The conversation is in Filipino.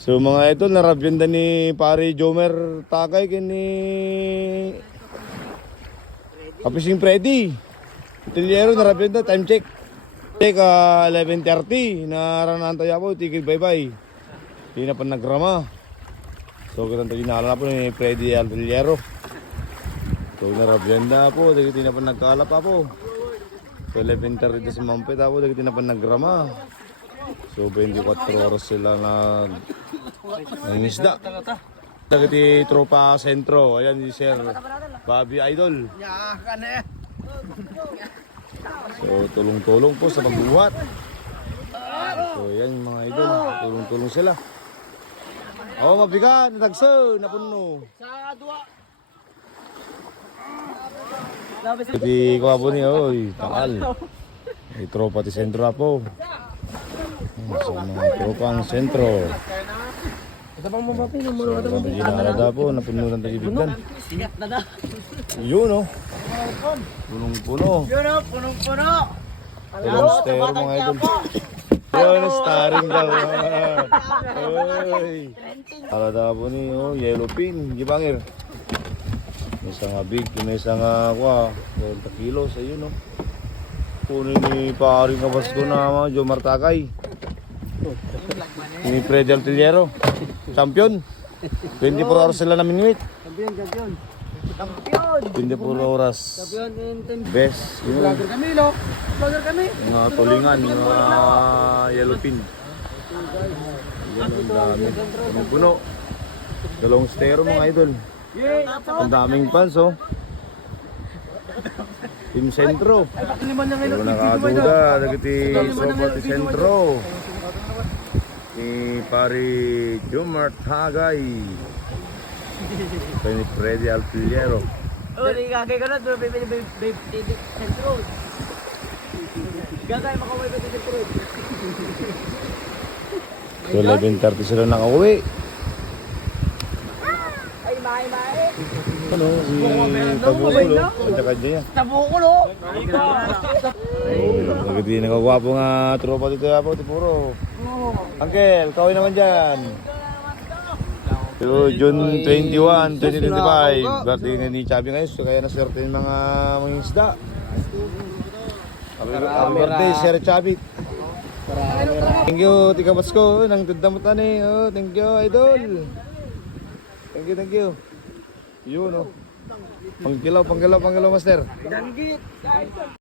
So mga idol, narabyanda ni pare Jomer Takay kini Kapising Freddy. Tiliero narabyanda, time check. Check 11:30 naranahan tayo po, tigil bye-bye. Hindi na pa nagrama. So ganun tayo naalala po ni Freddy Altiliero. So narabyanda po, hindi na pa nagkalap po. So 11:30 sa Mampet po, hindi na pa nagrama. So 24 oras sila ng isda. Dagiti tropa sentro. Ayan si Sir Bobby Idol. So tulong-tulong po sa pagbuhat. So ayan mga idol, tulong-tulong sila. Oh, mabigat, natagso, napuno. Sa dua. Jadi ko po ni oy, takal. May tropa ti sentro po. So mga tropang sentro. Ito bang mabapi ng mga So ginarada po, napunuran tayo bigdan. sigat na na. Yun oh. Punong-puno. Yun o, punong-puno. Dalawang stero mga idol. Yun, starring daw. Uy. Alada po ni oh, yellow pin, gibangir. May isang big, may isang 40 kilos, ayun oh. Kunin ni paring kabasko na mga Jomar Takay. Ni Freddy Altiliero. Champion. 24 oras sila na minuit. Champion. Champion. 24 oras. Champion in team. Best. Yun. Vlogger kami, lo. Vlogger kami. Mga tulingan, mga yellow pin. Yan ang dami. Puno. Dalawang stero mga idol. Ang daming fans oh. Team Sentro. So nakaduda, nagiti sobat ti Sentro. Ni pari Jomar Takay. Kaya ni Freddy Altiliero. Oh, di gagay ka na. Baby, Centro. Gagay, makaway ba dito Centro? So 11:30 sila nakauwi. Ay, mae. Ano, si Tabukulo. Kanya-kanya yan. Tabukulo. Nagiti nakagwapo nga tropa dito po, puro. Uncle, kawin naman dyan. So, June 21, 2025, birthday ni Chubby ngayon, so kaya naswerte yung mga isda. Happy birthday, Sir Chubby. Thank you, Tika Basko, nang tudamutan eh. Oh, thank you, idol. Thank you. Yun, oh. Pangkilaw, master. Danggit.